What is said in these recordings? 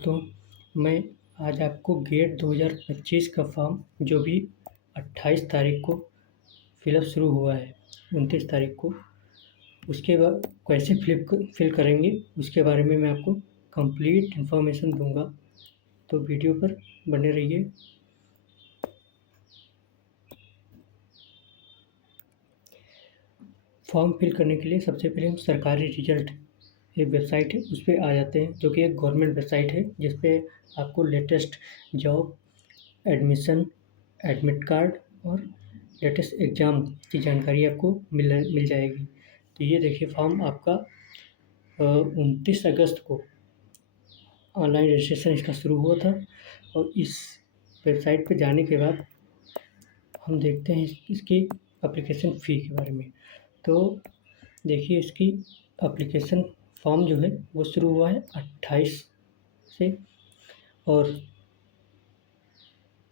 तो मैं आज आपको गेट 2025 का फॉर्म जो भी 28 तारीख को फिलअप शुरू हुआ है, 29 तारीख को, उसके बाद कैसे फिल करेंगे उसके बारे में मैं आपको कंप्लीट इन्फॉर्मेशन दूंगा। तो वीडियो पर बने रहिए। फॉर्म फिल करने के लिए सबसे पहले हम सरकारी रिजल्ट एक वेबसाइट है उस पर आ जाते हैं, जो कि एक गवर्नमेंट वेबसाइट है जिस पे आपको latest job, admission, admit card और लेटेस्ट एग्ज़ाम की जानकारी आपको मिल जाएगी। तो ये देखिए फॉर्म आपका 29 अगस्त को ऑनलाइन रजिस्ट्रेशन इसका शुरू हुआ था। और इस वेबसाइट पे जाने के बाद हम देखते हैं इसकी एप्लीकेशन फ़ी के बारे में। तो देखिए इसकी एप्लीकेशन फॉर्म जो है वो शुरू हुआ है 28 से, और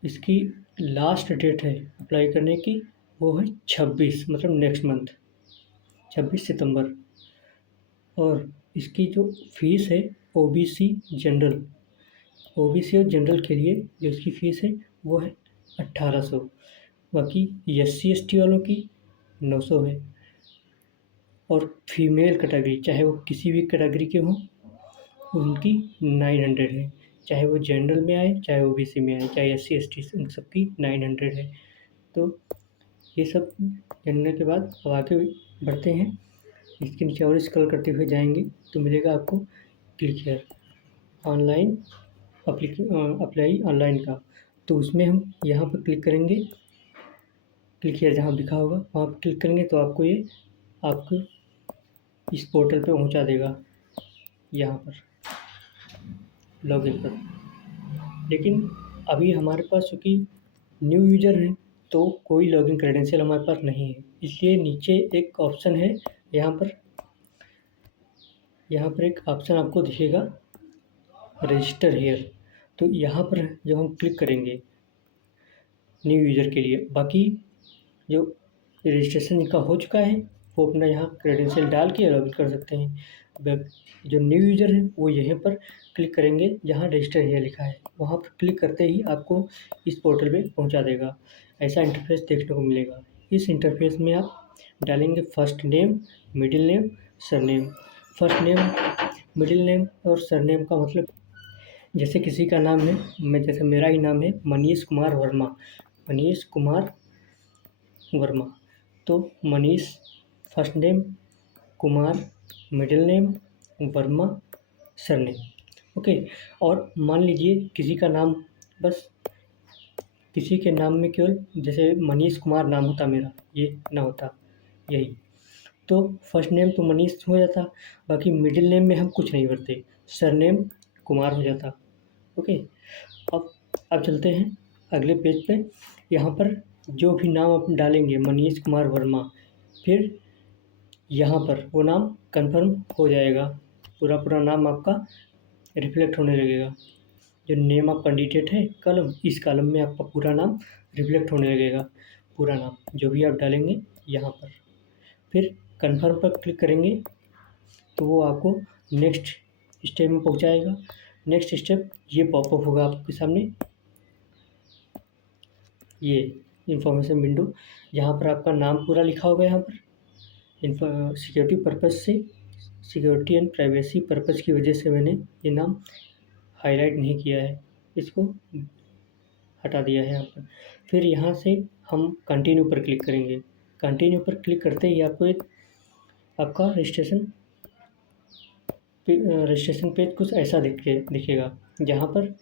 इसकी लास्ट डेट है अप्लाई करने की वो है 26, मतलब नेक्स्ट मंथ 26 सितंबर। और इसकी जो फ़ीस है ओबीसी और जनरल के लिए जो इसकी फ़ीस है वो है 1800। बाकी SC ST वालों की 900 है। और फीमेल कैटेगरी चाहे वो किसी भी कैटेगरी के हों उनकी 900 है, चाहे वो जनरल में आए, चाहे ओबीसी में आए, चाहे SC ST, उन सबकी 900 है। तो ये सब जानने के बाद अब आगे बढ़ते हैं। इसके नीचे और स्क्रॉल करते हुए जाएंगे तो मिलेगा आपको click here online apply online का। तो उसमें हम यहाँ पर क्लिक करेंगे, क्लिक हियर जहाँ लिखा होगा वहाँ पर क्लिक करेंगे तो आपको ये आपको इस पोर्टल पे पहुँचा देगा, यहाँ पर लॉगिन पर। लेकिन अभी हमारे पास चूँकि न्यू यूज़र है तो कोई लॉगिन क्रेडेंशियल हमारे पास नहीं है, इसलिए नीचे एक ऑप्शन है, यहाँ पर एक ऑप्शन आपको दिखेगा रजिस्टर हियर। तो यहाँ पर जब हम क्लिक करेंगे न्यू यूज़र के लिए, बाकी जो रजिस्ट्रेशन इनका हो चुका है वो अपना यहाँ क्रेडेंशियल डाल के लॉगिन कर सकते हैं। जो न्यू यूज़र है वो यहीं पर क्लिक करेंगे जहाँ रजिस्टर हियर लिखा है, वहाँ पर क्लिक करते ही आपको इस पोर्टल पे पहुँचा देगा। ऐसा इंटरफेस देखने को मिलेगा। इस इंटरफेस में आप डालेंगे first name, middle name, surname. First name, middle name और सरनेम का मतलब जैसे किसी का नाम है, जैसे मेरा ही नाम है मनीष कुमार वर्मा। तो Manish first name, Kumar middle name, Verma surname. Okay. और मान लीजिए किसी का नाम, बस किसी के नाम में केवल जैसे मनीष कुमार नाम होता मेरा, ये ना होता यही, तो फर्स्ट नेम तो मनीष हो जाता, बाकी मिडिल नेम में हम कुछ नहीं भरते, सरनेम कुमार हो जाता। ओके। अब चलते हैं अगले पेज पे। यहाँ पर जो भी नाम आप डालेंगे मनीष कुमार वर्मा, फिर यहाँ पर वो नाम कंफर्म हो जाएगा, पूरा नाम आपका रिफ्लेक्ट होने लगेगा। जो नेम ऑफ कैंडिडेट है कॉलम, इस कॉलम में आपका पूरा नाम रिफ्लेक्ट होने लगेगा, पूरा नाम जो भी आप डालेंगे यहाँ पर। फिर कंफर्म पर क्लिक करेंगे तो वो आपको नेक्स्ट स्टेप में पहुँचाएगा। नेक्स्ट स्टेप ये पॉपअप होगा आपके सामने, ये इंफॉर्मेशन विंडो, जहाँ पर आपका नाम पूरा लिखा होगा। यहाँ पर सिक्योरिटी एंड प्राइवेसी पर्पज़ की वजह से मैंने ये नाम हाईलाइट नहीं किया है, इसको हटा दिया है यहाँ पर। फिर यहाँ से हम कंटिन्यू पर क्लिक करेंगे। कंटिन्यू पर क्लिक करते ही आपको एक आपका रजिस्ट्रेशन पेज कुछ ऐसा दिखेगा, जहाँ पर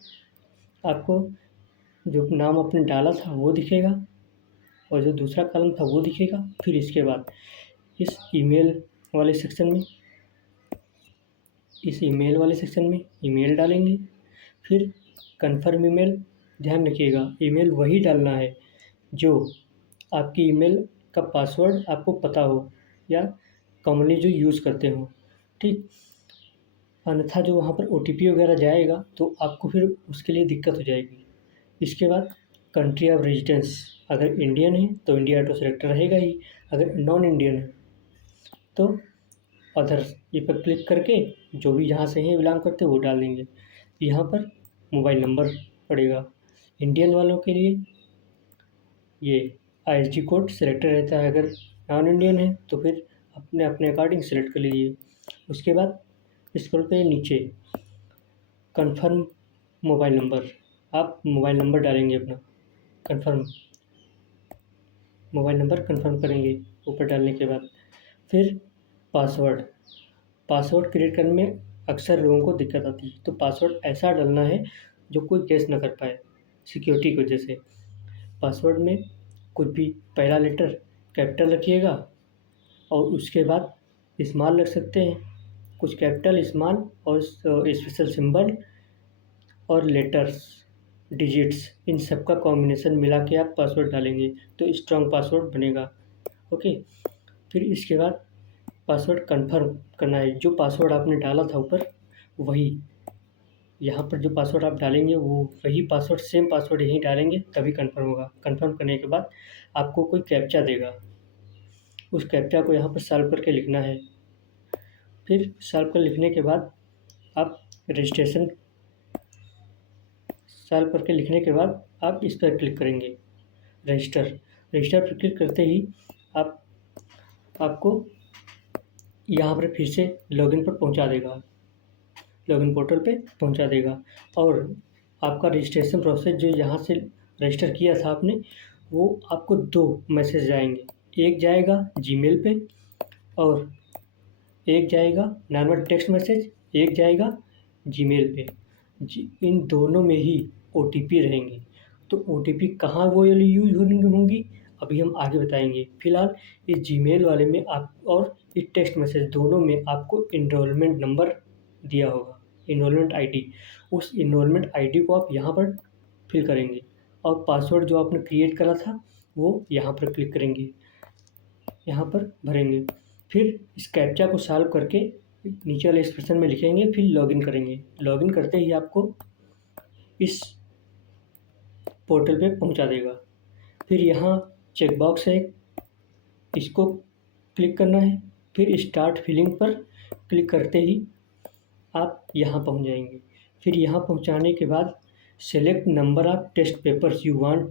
आपको जो नाम आपने डाला था वो दिखेगा और जो दूसरा कॉलम था वो दिखेगा। फिर इसके बाद इस ईमेल वाले सेक्शन में ईमेल डालेंगे। फिर कन्फर्म ईमेल, ध्यान रखिएगा ईमेल वही डालना है जो आपकी ईमेल का पासवर्ड आपको पता हो या कॉमनली जो यूज़ करते हो, ठीक। अन्यथा जो वहाँ पर OTP वगैरह जाएगा तो आपको फिर उसके लिए दिक्कत हो जाएगी। इसके बाद कंट्री ऑफ रेजिडेंस, अगर इंडियन है तो इंडिया ऑटो सेलेक्ट रहेगा ही, अगर नॉन इंडियन है तो अदर्स ये पर क्लिक करके जो भी जहाँ से हैं बिलोंग करते हैं वो डाल देंगे। यहाँ पर मोबाइल नंबर पड़ेगा। इंडियन वालों के लिए ये ISD कोड सेलेक्टेड रहता है। अगर नॉन इंडियन है तो फिर अपने अपने अकॉर्डिंग सेलेक्ट कर लीजिए। उसके बाद स्क्रॉल करिए नीचे, कन्फर्म मोबाइल नंबर, आप मोबाइल नंबर डालेंगे अपना, कन्फर्म मोबाइल नंबर कन्फर्म करेंगे ऊपर डालने के बाद। फिर पासवर्ड, पासवर्ड क्रिएट करने में अक्सर लोगों को दिक्कत आती है, तो पासवर्ड ऐसा डालना है जो कोई गेस ना कर पाए सिक्योरिटी की वजह से। पासवर्ड में कुछ भी पहला लेटर कैपिटल रखिएगा और उसके बाद स्मॉल रख सकते हैं, कुछ कैपिटल स्मॉल और स्पेशल सिंबल और लेटर्स डिजिट्स, इन सब का कॉम्बिनेशन मिला के आप पासवर्ड डालेंगे तो स्ट्रॉन्ग पासवर्ड बनेगा। ओके, फिर इसके बाद पासवर्ड कन्फर्म करना है। जो पासवर्ड आपने डाला था ऊपर, वही यहाँ पर जो पासवर्ड आप डालेंगे वो वही पासवर्ड, सेम पासवर्ड यहीं डालेंगे तभी कन्फर्म होगा। कन्फर्म करने के बाद आपको कोई कैप्चा देगा, उस कैप्चा को यहाँ पर सॉल्व करके लिखना है। फिर सॉल्व कर लिखने के बाद आप रजिस्ट्रेशन, सॉल्व करके लिखने के बाद आप इस पर क्लिक करेंगे, रजिस्टर। रजिस्टर पर क्लिक करते ही आपको यहाँ पर फिर से लॉगिन पर पहुँचा देगा, लॉगिन पोर्टल पे पहुँचा देगा। और आपका रजिस्ट्रेशन प्रोसेस जो यहाँ से रजिस्टर किया था आपने, वो आपको 2 मैसेज आएंगे। एक जाएगा जीमेल पे और एक जाएगा नॉर्मल टेक्स्ट मैसेज, एक जाएगा जीमेल पे। इन दोनों में ही OTP रहेंगे। तो OTP कहाँ वो वाली यूज होंगी अभी हम आगे बताएंगे। फिलहाल इस जीमेल वाले में आप और इस टेक्स्ट मैसेज दोनों में आपको इनरोलमेंट नंबर दिया होगा, इनरोलमेंट ID। उस इनरोलमेंट ID को आप यहाँ पर फिल करेंगे और पासवर्ड जो आपने क्रिएट करा था वो यहाँ पर क्लिक करेंगे, यहाँ पर भरेंगे। फिर इस कैप्चा को सॉल्व करके नीचे वाले एक्सप्रेशन में लिखेंगे, फिर लॉगिन करेंगे। लॉगिन करते ही आपको इस पोर्टल पे पहुंचा देगा। फिर यहाँ चेकबॉक्स है, इसको क्लिक करना है। फिर स्टार्ट फिलिंग पर क्लिक करते ही आप यहाँ पहुँच जाएंगे। फिर यहाँ पहुँचाने के बाद select number of test papers you want,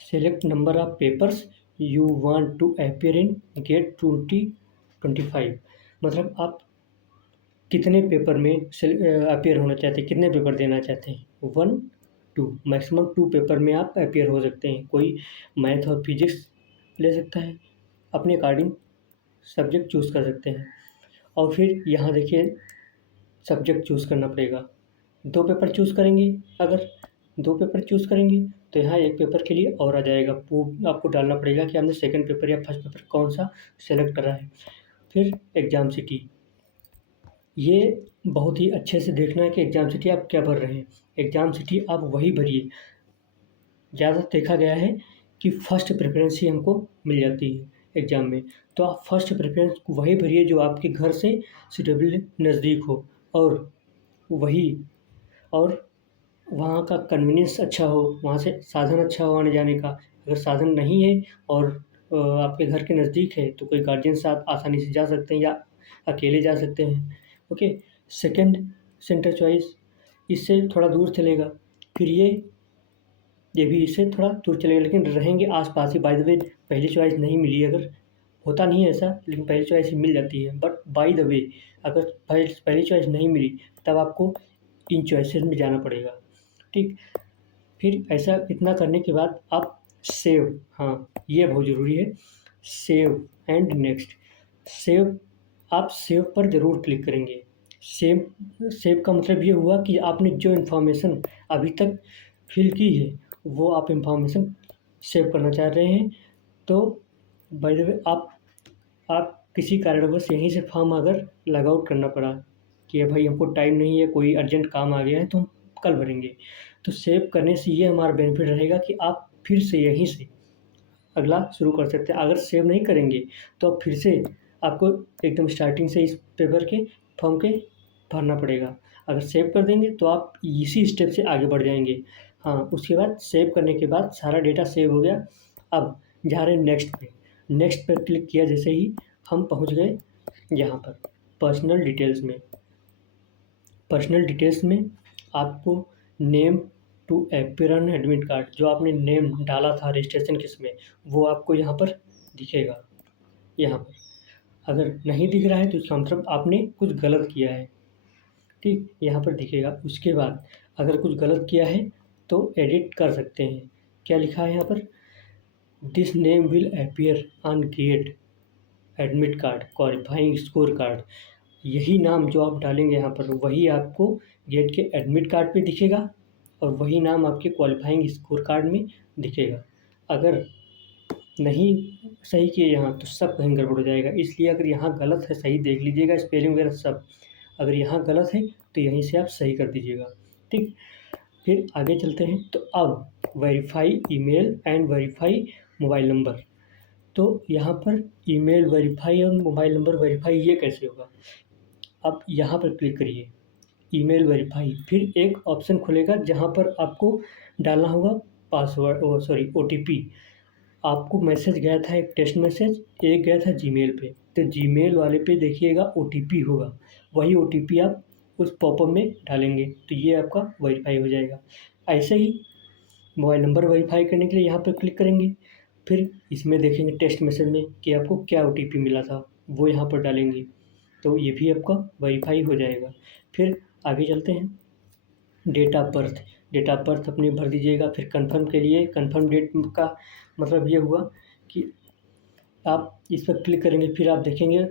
select number of papers you want to appear in GATE 2025। मतलब आप कितने पेपर में अपीयर होना चाहते हैं, कितने पेपर देना चाहते हैं। 1, 2, मैक्सिमम 2 पेपर में आप अपीयर हो सकते हैं। कोई मैथ और फिजिक्स ले सकता है, अपने अकॉर्डिंग सब्जेक्ट चूज़ कर सकते हैं। और फिर यहाँ देखिए सब्जेक्ट चूज़ करना पड़ेगा। 2 पेपर चूज़ करेंगे, अगर 2 पेपर चूज़ करेंगे तो यहाँ 1 पेपर के लिए और आ जाएगा। वो आपको डालना पड़ेगा कि आपने सेकंड पेपर या फर्स्ट पेपर कौन सा सेलेक्ट करा है। फिर एग्ज़ाम सिटी, ये बहुत ही अच्छे से देखना है कि एग्ज़ाम सिटी आप क्या भर रहे हैं। एग्ज़ाम सिटी आप वही भरिए, ज़्यादा देखा गया है कि फ़र्स्ट प्रेफ़रेंस ही हमको मिल जाती है एग्ज़ाम में। तो आप फ़र्स्ट प्रेफ़रेंस वही भरिए जो आपके घर से सूटेबल नज़दीक हो और वही, और वहाँ का कन्वीनियंस अच्छा हो, वहाँ से साधन अच्छा हो आने जाने का। अगर साधन नहीं है और आपके घर के नज़दीक है तो कोई गार्जियन के साथ आसानी से जा सकते हैं या अकेले जा सकते हैं। ओके, सेकंड सेंटर चॉइस इससे थोड़ा दूर चलेगा। फिर ये भी इससे थोड़ा दूर चलेगा लेकिन रहेंगे आस-पास ही। बाय द वे पहली चॉइस नहीं मिली, अगर होता नहीं है ऐसा, लेकिन पहली चॉइस ही मिल जाती है। बट बाय द वे अगर पहली चॉइस नहीं मिली तब आपको इन चॉइसेस में जाना पड़ेगा, ठीक। फिर ऐसा इतना करने के बाद आप सेव, हाँ ये बहुत ज़रूरी है, सेव एंड नेक्स्ट। सेव, आप सेव पर ज़रूर क्लिक करेंगे। सेव सेव का मतलब ये हुआ कि आपने जो इन्फॉर्मेशन अभी तक फिल की है वो आप इन्फॉर्मेशन सेव करना चाह रहे हैं। तो बाय द वे आप किसी कारणवश यहीं से फॉर्म अगर लॉग आउट करना पड़ा कि भाई हमको टाइम नहीं है, कोई अर्जेंट काम आ गया है तो हम कल भरेंगे, तो सेव करने से ये हमारा बेनिफिट रहेगा कि आप फिर से यहीं से अगला शुरू कर सकते हैं। अगर सेव नहीं करेंगे तो अब फिर से आपको एकदम स्टार्टिंग से इस पेपर के फॉर्म के भरना पड़ेगा। अगर सेव कर देंगे तो आप इसी स्टेप से आगे बढ़ जाएंगे। हाँ, उसके बाद सेव करने के बाद सारा डेटा सेव हो गया। अब जा रहे हैं नेक्स्ट पे। नेक्स्ट पर क्लिक किया जैसे ही हम पहुंच गए यहाँ पर पर्सनल डिटेल्स में। पर्सनल डिटेल्स में आपको name to appear on admit card, जो आपने नेम डाला था रजिस्ट्रेशन किसमें, वो आपको यहाँ पर दिखेगा। यहाँ पर अगर नहीं दिख रहा है तो इसका मतलब आपने कुछ गलत किया है, ठीक, यहाँ पर दिखेगा। उसके बाद अगर कुछ गलत किया है तो एडिट कर सकते हैं। क्या लिखा है यहाँ पर, this name will appear on gate admit card qualifying score card. यही नाम जो आप डालेंगे यहाँ पर वही आपको गेट के एडमिट कार्ड पे दिखेगा और वही नाम आपके क्वालिफाइंग स्कोर कार्ड में दिखेगा। अगर नहीं सही किए यहाँ तो सब कहीं गड़बड़ हो जाएगा। इसलिए अगर यहाँ गलत है सही देख लीजिएगा, स्पेलिंग वगैरह सब। अगर यहाँ गलत है तो यहीं से आप सही कर दीजिएगा, ठीक। फिर आगे चलते हैं। तो अब verify email and verify mobile number. तो यहाँ पर ईमेल वेरीफाई और मोबाइल नंबर वेरीफाई ये कैसे होगा। अब यहाँ पर क्लिक करिए, ईमेल वेरीफाई, फिर एक ऑप्शन खुलेगा जहाँ पर आपको डालना होगा पासवर्ड, ओटीपी। आपको मैसेज गया था एक टेक्स्ट मैसेज, एक गया था जीमेल पे, तो जीमेल वाले पे देखिएगा ओटीपी होगा, वही ओटीपी आप उस पॉपअप में डालेंगे तो ये आपका वेरीफाई हो जाएगा। ऐसे ही मोबाइल नंबर वेरीफाई करने के लिए यहाँ पर क्लिक करेंगे, फिर इसमें देखेंगे टेक्स्ट मैसेज में कि आपको क्या ओटीपी मिला था, वो यहाँ पर डालेंगे तो ये भी आपका वेरीफाई हो जाएगा। फिर आगे चलते हैं। डेट ऑफ बर्थ अपनी भर दीजिएगा। फिर कंफर्म के लिए कंफर्म डेट का मतलब ये हुआ कि आप इस पर क्लिक करेंगे, फिर आप देखेंगे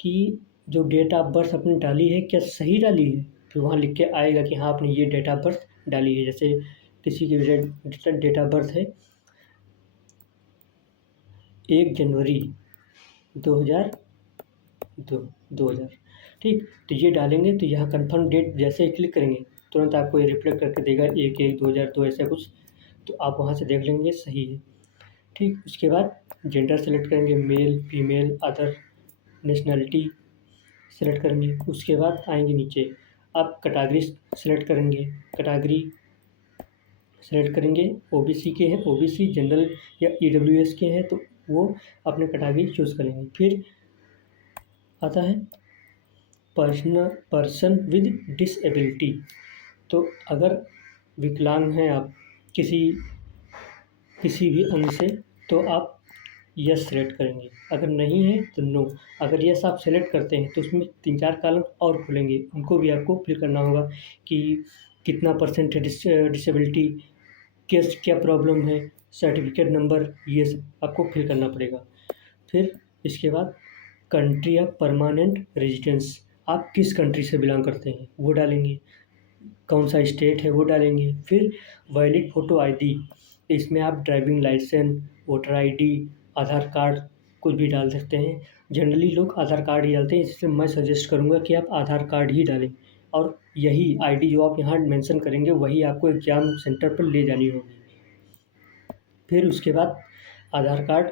कि जो डेट ऑफ बर्थ आपने डाली है क्या सही डाली है, फिर वहाँ लिख के आएगा कि हाँ आपने ये डेट ऑफ बर्थ डाली है। जैसे किसी की डेट ऑफ बर्थ है 1 जनवरी 2000, ठीक, तो ये डालेंगे तो यहाँ कंफर्म डेट जैसे ही क्लिक करेंगे तुरंत आपको ये रिफ्लेक्ट करके देगा 1/1/2002 ऐसा कुछ, तो आप वहाँ से देख लेंगे सही है, ठीक। उसके बाद जेंडर सेलेक्ट करेंगे, male female other, nationality select करेंगे। उसके बाद आएंगे नीचे, आप कैटेगरी सेलेक्ट करेंगे, कैटेगरी सेलेक्ट करेंगे, ओबीसी के हैं ओबीसी, जनरल या ईडब्ल्यूएस के हैं तो वो अपने कैटेगरी चूज़ करेंगे। फिर आता है पर्सन विद डिसेबिलिटी। तो अगर विकलांग हैं आप किसी भी अंग से तो आप यस सेलेक्ट करेंगे, अगर नहीं है तो नो। अगर यस आप सेलेक्ट करते हैं तो उसमें 3-4 कॉलम और खुलेंगे, उनको भी आपको फिल करना होगा कि कितना परसेंट है डिसेबिलिटी, क्या प्रॉब्लम है, सर्टिफिकेट नंबर, ये सब आपको फिल करना पड़ेगा। फिर इसके बाद कंट्री ऑफ परमानेंट रेजिडेंस, आप किस कंट्री से बिलोंग करते हैं वो डालेंगे, कौन सा स्टेट है वो डालेंगे। फिर वैलिड फ़ोटो आईडी, इसमें आप ड्राइविंग लाइसेंस, वोटर आईडी, आधार कार्ड कुछ भी डाल सकते हैं। जनरली लोग आधार कार्ड ही डालते हैं, इसलिए मैं सजेस्ट करूँगा कि आप आधार कार्ड ही डालें और यही आईडी जो आप यहाँ मेंशन करेंगे वही आपको एग्ज़ाम सेंटर पर ले जानी होगी। फिर उसके बाद आधार कार्ड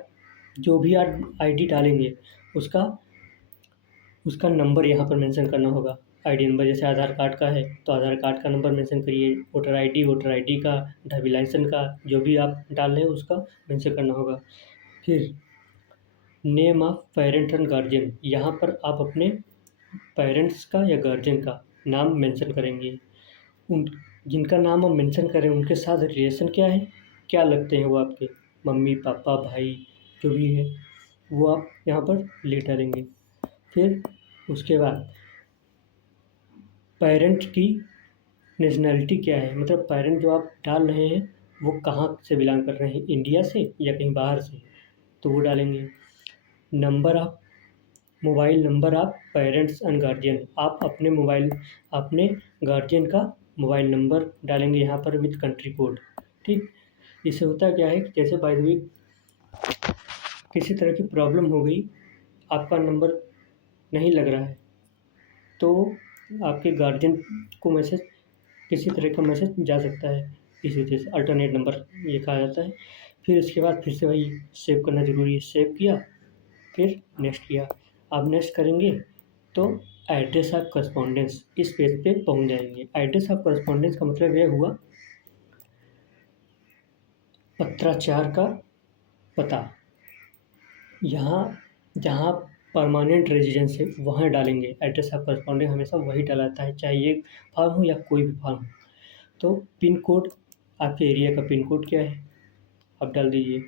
जो भी आप आईडी डालेंगे उसका नंबर यहाँ पर मेंशन करना होगा। आईडी नंबर जैसे आधार कार्ड का है तो आधार कार्ड का नंबर मेंशन करिए, वोटर आईडी का, ड्राइविंग लाइसेंस का, जो भी आप डाल रहे हैं उसका मेंशन करना होगा। फिर name of parent and guardian, यहाँ पर आप अपने पेरेंट्स का या गार्जियन का नाम मेंशन करेंगे। उन जिनका नाम आप मेंशन करें उनके साथ रिलेशन क्या है, क्या लगते हैं वो आपके, मम्मी पापा भाई जो भी है वो आप यहाँ पर लिख डालेंगे। फिर उसके बाद पेरेंट की नेशनैलिटी क्या है, मतलब पेरेंट जो आप डाल रहे हैं वो कहाँ से बिलोंग कर रहे हैं, इंडिया से या कहीं बाहर से, तो वो डालेंगे। Mobile number of parents and guardian, आप अपने गार्जियन का मोबाइल नंबर डालेंगे यहाँ पर विद कंट्री कोड, ठीक। इससे होता क्या है कि जैसे बाय द वे किसी तरह की प्रॉब्लम हो गई, आपका नंबर नहीं लग रहा है तो आपके गार्जियन को किसी तरह का मैसेज जा सकता है, इस वजह से अल्टरनेट नंबर ये कहा जाता है। फिर इसके बाद फिर से वही सेव करना ज़रूरी है, सेव किया फिर नेक्स्ट किया। आप नेक्स्ट करेंगे तो एड्रेस ऑफ करस्पॉन्डेंस इस पेज पे पहुंच जाएंगे। एड्रेस ऑफ करस्पॉन्डेंस का मतलब यह हुआ पत्राचार का पता, यहाँ जहाँ परमानेंट रेजिडेंस है वहाँ डालेंगे। एड्रेस ऑफ करस्पॉन्डेंट हमेशा वही डलाता है, चाहे ये फॉर्म हो या कोई भी फॉर्म हो। तो पिन कोड, आपके एरिया का पिन कोड क्या है आप डाल दीजिए।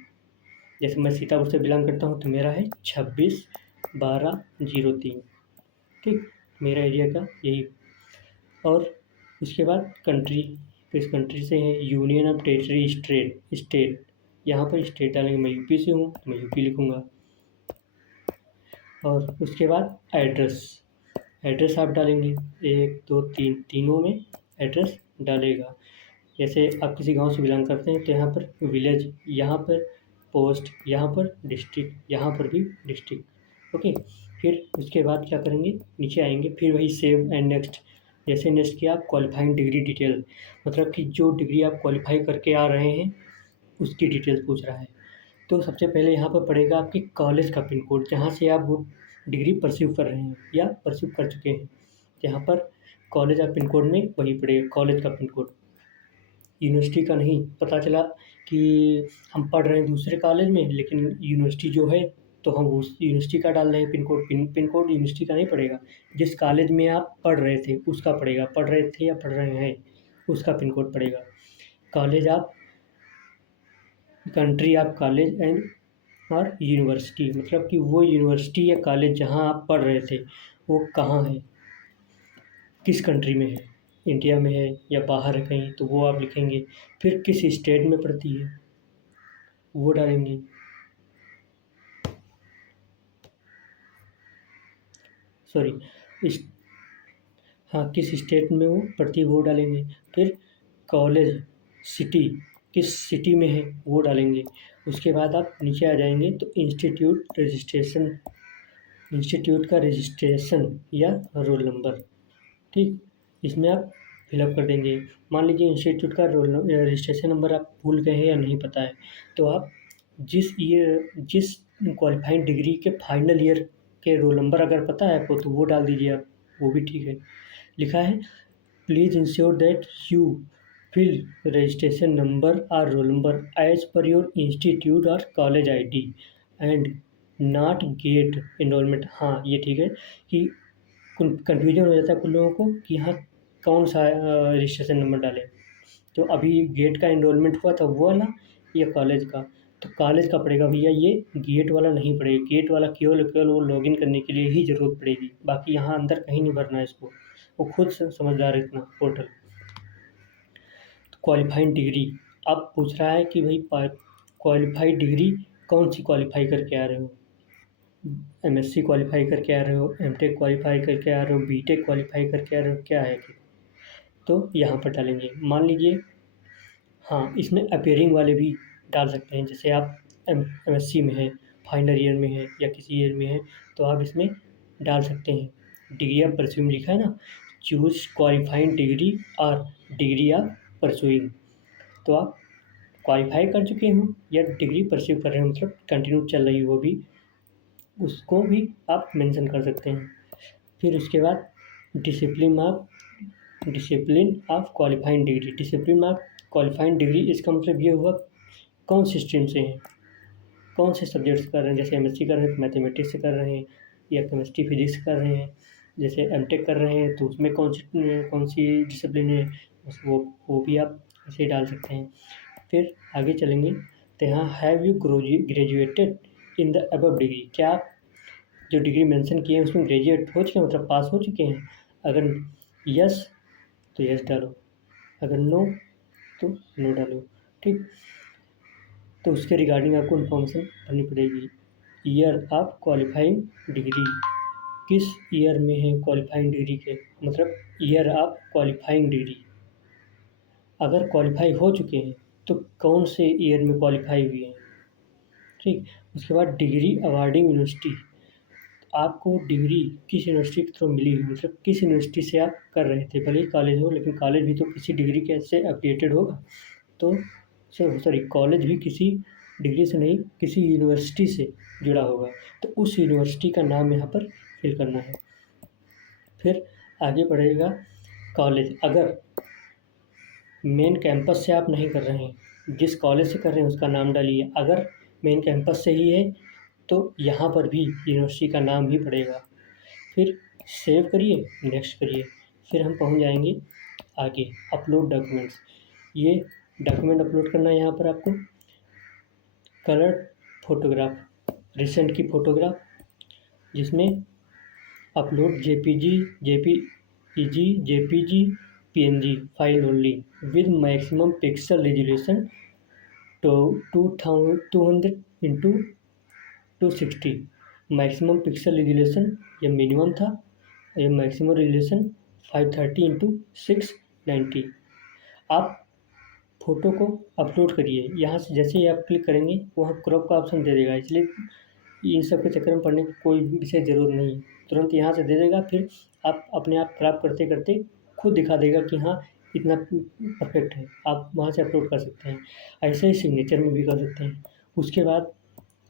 जैसे मैं सीतापुर से बिलोंग करता हूँ तो मेरा है 26/12/03। ठीक, मेरा एरिया का यही। और उसके बाद कंट्री, किस कंट्री से है, यूनियन ऑफ टेरिटरी, स्टेट, यहाँ पर स्टेट डालेंगे। मैं यूपी से हूँ तो मैं यूपी लिखूँगा। और उसके बाद एड्रेस आप डालेंगे, 1 2 3 तीनों में एड्रेस डालेगा। जैसे आप किसी गांव से बिलोंग करते हैं तो यहाँ पर विलेज, यहाँ पर पोस्ट, यहाँ पर डिस्ट्रिक्ट, यहाँ पर भी डिस्ट्रिक्ट। ओके, फिर उसके बाद क्या करेंगे, नीचे आएंगे, फिर वही सेव एंड नेक्स्ट। जैसे नेक्स्ट किया आप क्वालिफाइंग डिग्री डिटेल, मतलब कि जो डिग्री आप क्वालिफाई करके आ रहे हैं उसकी डिटेल्स पूछ रहा है। तो सबसे पहले यहाँ पर पड़ेगा आपके कॉलेज का पिन कोड, जहाँ से आप वो डिग्री परस्यू कर रहे हैं या परस्यू कर चुके हैं। यहाँ पर कॉलेज ऑफ पिन कोड में वही पड़ेगा, कॉलेज का पिन कोड। यूनिवर्सिटी का नहीं, पता चला कि हम पढ़ रहे हैं दूसरे कॉलेज में लेकिन यूनिवर्सिटी जो है तो हम उस यूनिवर्सिटी का डाल रहे हैं pin code. Pin code university का नहीं पड़ेगा, जिस कॉलेज में आप पढ़ रहे थे उसका पड़ेगा। पढ़ रहे थे या पढ़ रहे हैं उसका पिन कोड पड़ेगा। कॉलेज आप, कंट्री आप कॉलेज एंड और यूनिवर्सिटी, मतलब कि वो यूनिवर्सिटी या कॉलेज जहाँ आप पढ़ रहे थे वो कहाँ है, किस कंट्री में है, इंडिया में है या बाहर है कहीं, तो वो आप लिखेंगे। फिर किस स्टेट में पड़ती है वो डालेंगे। सॉरी, इस, हाँ, किस स्टेट में वो पड़ती है वो डालेंगे। फिर कॉलेज सिटी, किस सिटी में है वो डालेंगे। उसके बाद आप नीचे आ जाएंगे तो इंस्टीट्यूट का रजिस्ट्रेशन या रोल नंबर। ठीक, इसमें आप फिलअप कर देंगे। मान लीजिए इंस्टीट्यूट का रजिस्ट्रेशन नंबर आप भूल गए हैं या नहीं पता है, तो आप जिस क्वालिफाइंग डिग्री के फाइनल ईयर के रोल नंबर अगर पता है आपको तो वो डाल दीजिए आप, वो भी ठीक है। लिखा है please ensure that you fill registration number और roll number as per your institute और college ID and not get enrollment. हाँ, ये ठीक है कि कन्फ्यूजन हो जाता है कुछ लोगों को कि हाँ कौन सा रजिस्ट्रेशन नंबर डालें। तो अभी गेट का एनरोलमेंट हुआ था वो वाला या कॉलेज का, तो कॉलेज का पड़ेगा भैया, ये गेट वाला नहीं पड़ेगा। गेट वाला केवल वो लॉगिन करने के लिए ही ज़रूरत पड़ेगी, बाकी यहाँ अंदर कहीं नहीं भरना है इसको, वो खुद से समझदार है इतना पोर्टल। तो क्वालिफाइंग डिग्री अब पूछ रहा है कि भाई क्वालिफाइड डिग्री कौन सी क्वालिफाई करके आ रहे हो, MSc क्वालिफाई करके आ रहे हो, MTech क्वालिफाई करके आ रहे हो, BTech क्वालिफाई करके आ रहे हो, क्या है कि तो यहाँ पर डालेंगे। मान लीजिए, हाँ, इसमें अपीयरिंग वाले भी डाल सकते हैं। जैसे आप MSc में हैं, फाइनल ईयर में है या किसी ईयर में है तो आप इसमें डाल सकते हैं। डिग्री ऑफ परस्यूइंग लिखा है ना, चूज क्वालिफाइंग डिग्री और डिग्री ऑफ परस्यूइंग। तो आप क्वालिफाई कर चुके हो या डिग्री परस्यू कर रहे हो, मतलब कंटिन्यू चल रही हो, वो भी उसको भी आप मेंशन कर सकते हैं। फिर उसके बाद discipline of qualifying degree. Discipline of qualifying degree इसका मतलब ये हुआ कौन सी स्ट्रीम से हैं, कौन से सब्जेक्ट्स कर रहे हैं। जैसे MSc कर रहे हैं तो मैथमेटिक्स से कर रहे हैं या केमिस्ट्री फिजिक्स कर रहे हैं। जैसे MTech कर रहे हैं तो उसमें कौन सी डिसिप्लिन है, बस वो भी आप ऐसे डाल सकते हैं। फिर आगे चलेंगे तो यहाँ have you graduated in the above degree, क्या आप जो डिग्री मेंशन किए हैं उसमें ग्रेजुएट हो चुके हैं, मतलब पास हो चुके हैं। अगर यस तो यस डालो, अगर नो तो नो डालो। ठीक, तो उसके रिगार्डिंग आपको इन्फॉर्मेशन भरनी पड़ेगी। ईयर ऑफ क्वालिफाइंग डिग्री, किस ईयर में है क्वालिफाइंग डिग्री के, मतलब ईयर ऑफ क्वालिफाइंग डिग्री। अगर क्वालिफाई हो चुके हैं तो कौन से ईयर में क्वालिफाई हुए हैं। ठीक, उसके बाद डिग्री अवार्डिंग यूनिवर्सिटी, आपको डिग्री किस यूनिवर्सिटी के थ्रू मिली है, मतलब किस यूनिवर्सिटी से आप कर रहे थे। भले ही कॉलेज हो लेकिन कॉलेज भी तो किसी डिग्री के से अपडेटेड होगा। तो सॉरी, कॉलेज भी किसी डिग्री से नहीं, किसी यूनिवर्सिटी से जुड़ा होगा, तो उस यूनिवर्सिटी का नाम यहाँ पर फिल करना है। फिर आगे बढ़ेगा कॉलेज, अगर मेन कैंपस से आप नहीं कर रहे हैं, जिस कॉलेज से कर रहे हैं उसका नाम डालिए। अगर मेन कैंपस से ही है तो यहाँ पर भी यूनिवर्सिटी का नाम ही पड़ेगा। फिर सेव करिए, नेक्स्ट करिए, फिर हम पहुँच जाएंगे आगे अपलोड डॉक्यूमेंट्स। ये डॉक्यूमेंट अपलोड करना है यहाँ पर आपको। कलर फोटोग्राफ, रिसेंट की फ़ोटोग्राफ, जिसमें upload JPG PNG file only with maximum pixel resolution तो 200 इंटू 260। मैक्सिमम पिक्सल रेजोल्यूशन ये मिनिमम था, ये मैक्सिमम रेजोल्यूशन 530 इंटू 690। आप फ़ोटो को अपलोड करिए, यहाँ से जैसे ही आप क्लिक करेंगे वहाँ क्रॉप का ऑप्शन दे देगा, इसलिए इन सब के चक्कर में पड़ने की कोई विशेष ज़रूरत नहीं है। तुरंत यहाँ से दे देगा, फिर आप अपने आप क्रॉप करते करते खुद दिखा देगा कि हाँ इतना परफेक्ट है। आप वहाँ से अपलोड कर सकते हैं। ऐसे ही सिग्नेचर में भी कर सकते हैं। उसके बाद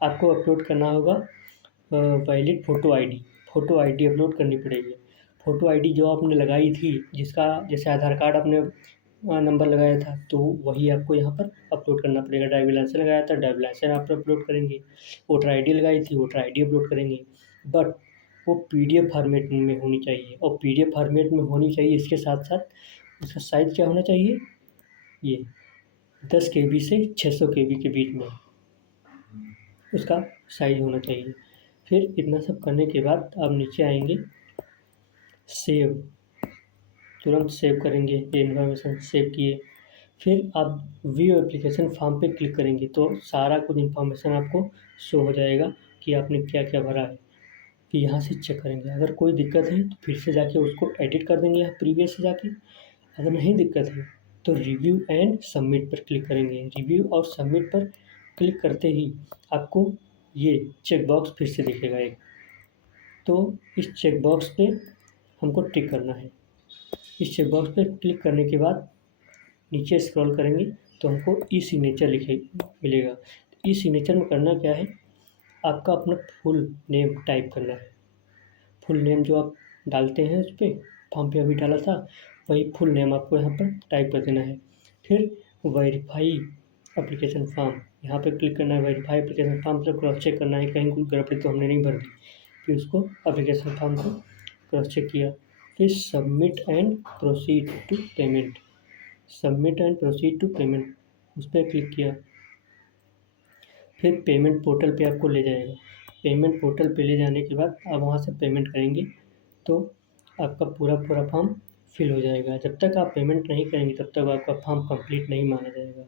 आपको अपलोड करना होगा वैलिड फ़ोटो आईडी अपलोड करनी पड़ेगी। फ़ोटो आईडी जो आपने लगाई थी, जिसका जैसे आधार कार्ड आपने नंबर लगाया था, तो वही आपको यहाँ पर अपलोड करना पड़ेगा। ड्राइविंग लाइसेंस लगाया था, ड्राइविंग लाइसेंस आप अपलोड करेंगे। वोटर आईडी लगाई थी, वोटर आईडी अपलोड करेंगे। बट वो पीडीएफ फॉर्मेट में होनी चाहिए, और पीडीएफ फॉर्मेट में होनी चाहिए। इसके साथ साथ उसका साइज़ क्या होना चाहिए, ये 10 KB से 600 KB के बीच में उसका साइज़ होना चाहिए। फिर इतना सब करने के बाद आप नीचे आएंगे, सेव, तुरंत सेव करेंगे। ये इन्फॉर्मेशन सेव किए, फिर आप व्यू एप्लीकेशन फॉर्म पे क्लिक करेंगे तो सारा कुछ इन्फॉर्मेशन आपको शो हो जाएगा कि आपने क्या क्या भरा है। फिर यहाँ से चेक करेंगे, अगर कोई दिक्कत है तो फिर से जाके उसको एडिट कर देंगे यहाँ प्रीवियस से जाके। अगर नहीं दिक्कत है तो रिव्यू एंड सबमिट पर क्लिक करेंगे। रिव्यू और सबमिट पर क्लिक करते ही आपको ये चेक बॉक्स फिर से दिखेगा एक, तो इस चेक बॉक्स पे हमको टिक करना है। इस चेक बॉक्स पे क्लिक करने के बाद नीचे स्क्रॉल करेंगे तो हमको ई सिग्नेचर मिलेगा। ई सिग्नेचर में करना क्या है, आपका अपना फुल नेम टाइप करना है। फुल नेम जो आप डालते हैं उस पर, फॉर्म पे अभी डाला था, वही फुल नेम आपको यहाँ पर टाइप कर देना है। फिर वेरीफाई एप्लीकेशन फॉर्म, यहाँ पे क्लिक करना है। वेरीफाई एप्लीकेशन फॉर्म से क्रॉस चेक करना है, कहीं कोई गड़बड़ी तो हमने नहीं भर दी। फिर उसको एप्लीकेशन फॉर्म को क्रॉस चेक किया। फिर submit and proceed to payment, submit and proceed to payment उस पर क्लिक किया। फिर पेमेंट पोर्टल पे आपको ले जाएगा। पेमेंट पोर्टल पे ले जाने के बाद आप वहाँ से पेमेंट करेंगे तो आपका पूरा फॉर्म फिल हो जाएगा। जब तक आप पेमेंट नहीं करेंगे तब तक आपका फॉर्म कंप्लीट नहीं माना जाएगा।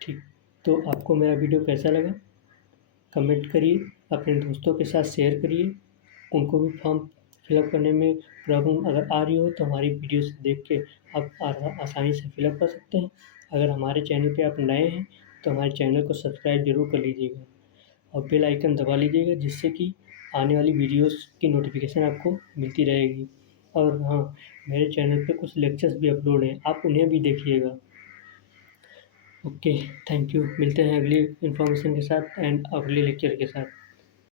ठीक, तो आपको मेरा वीडियो कैसा लगा कमेंट करिए, अपने दोस्तों के साथ शेयर करिए, उनको भी फॉर्म फिलअप करने में प्रॉब्लम अगर आ रही हो तो हमारी वीडियो से देख के आप आसानी से फिलअप कर सकते हैं। अगर हमारे चैनल पे आप नए हैं तो हमारे चैनल को सब्सक्राइब ज़रूर कर लीजिएगा और बेल आइकन दबा लीजिएगा, जिससे कि आने वाली वीडियोस की नोटिफिकेशन आपको मिलती रहेगी। और हाँ, मेरे चैनल पे कुछ लेक्चर्स भी अपलोड हैं, आप उन्हें भी देखिएगा। Okay, thank you. मिलते हैं अगली इन्फॉर्मेशन के साथ एंड अगले लेक्चर के साथ।